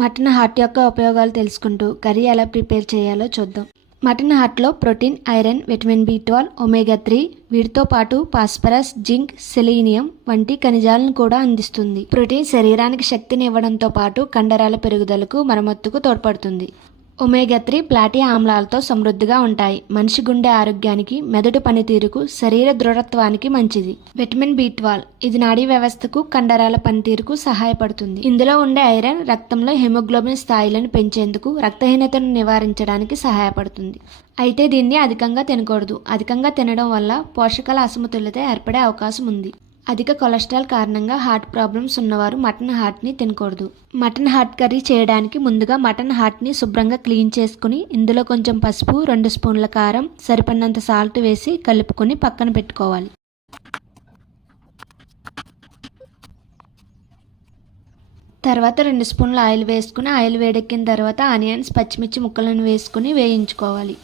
Mutton heart యొక్క ఉపయోగాలు తెలుసుకుంటూ కర్రీ ఎలా ప్రిపేర్ చేయాలో చూద్దాం. మటన్ హార్ట్లో protein, iron, vitamin B12, omega 3 వీటితో పాటు ఫాస్ఫరస్, జింక్, సెలీనియం వంటి ఖనిజాలను కూడా అందిస్తుంది. ప్రోటీన్ శరీరానికి శక్తిని ఇవ్వడంతో పాటు కండరాల పెరుగుదలకు, మరమ్మతుకు తోడ్పడుతుంది. ఒమేగా 3 ఫ్యాటీ ఆమ్లాలతో సమృద్ధిగా ఉంటాయి. మనిషి గుండె ఆరోగ్యానికి, మెదడు పనితీరుకు, శరీర దృఢత్వానికి మంచిది. విటమిన్ B12 ఇది నాడీ వ్యవస్థకు, కండరాల పనితీరుకు సహాయపడుతుంది. ఇందులో ఉండే ఐరన్ రక్తంలో హిమోగ్లోబిన్ స్థాయిలను పెంచేందుకు, రక్తహీనతను నివారించడానికి సహాయపడుతుంది. అయితే దీన్ని అధికంగా తినకూడదు. అధికంగా తినడం వల్ల పోషకాల అసమతుల్యత ఏర్పడే అవకాశం ఉంది. అధిక కొలెస్ట్రాల్ కారణంగా హార్ట్ ప్రాబ్లమ్స్ ఉన్నవారు మటన్ హార్ట్ని తినకూడదు. మటన్ హార్ట్ కర్రీ చేయడానికి ముందుగా మటన్ హార్ట్ని శుభ్రంగా క్లీన్ చేసుకుని ఇందులో కొంచెం పసుపు, 2 స్పూన్ల కారం, సరిపడినంత సాల్ట్ వేసి కలుపుకొని పక్కన పెట్టుకోవాలి. తర్వాత 2 స్పూన్ల ఆయిల్ వేసుకుని ఆయిల్ వేడెక్కిన తర్వాత ఆనియన్స్, పచ్చిమిర్చి ముక్కలను వేసుకుని వేయించుకోవాలి.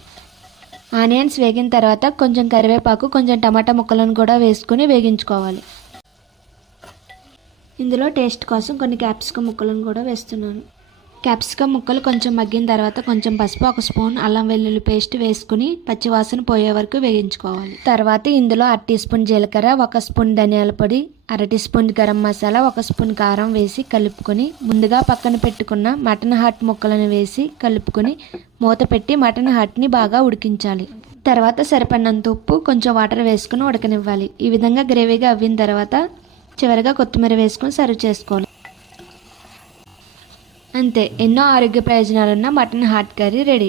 ఆనియన్స్ వేగిన తర్వాత కొంచెం కరివేపాకు, కొంచెం టమాటా ముక్కలను కూడా వేసుకుని వేగించుకోవాలి. ఇందులో టేస్ట్ కోసం కొన్ని క్యాప్సికమ్ ముక్కలను కూడా వేస్తున్నాను. క్యాప్సికమ్ ముక్కలు కొంచెం మగ్గిన తర్వాత కొంచెం పసుపు, 1 స్పూన్ అల్లం వెల్లుల్లి పేస్ట్ వేసుకుని పచ్చివాసన పోయే వరకు వేగించుకోవాలి. తర్వాత ఇందులో 1/2 టీ స్పూన్ జీలకర్ర, 1 స్పూన్ ధనియాల పొడి, 1/2 tea spoon garam masala, 1 spoon కారం వేసి కలుపుకొని ముందుగా పక్కన పెట్టుకున్న మటన్ హార్ట్ ముక్కలను వేసి కలుపుకొని మూత పెట్టి మటన్ హార్ట్ని బాగా ఉడికించాలి. తర్వాత సరిపడినంత ఉప్పు, కొంచెం వాటర్ వేసుకుని ఉడకనివ్వాలి. ఈ విధంగా గ్రేవీగా అవ్విన తర్వాత చివరిగా కొత్తిమీర వేసుకొని సర్వ్ చేసుకోవాలి. అంతే, ఎన్నో ఆరోగ్య ప్రయోజనాలున్న మటన్ హార్ట్ కర్రీ రెడీ.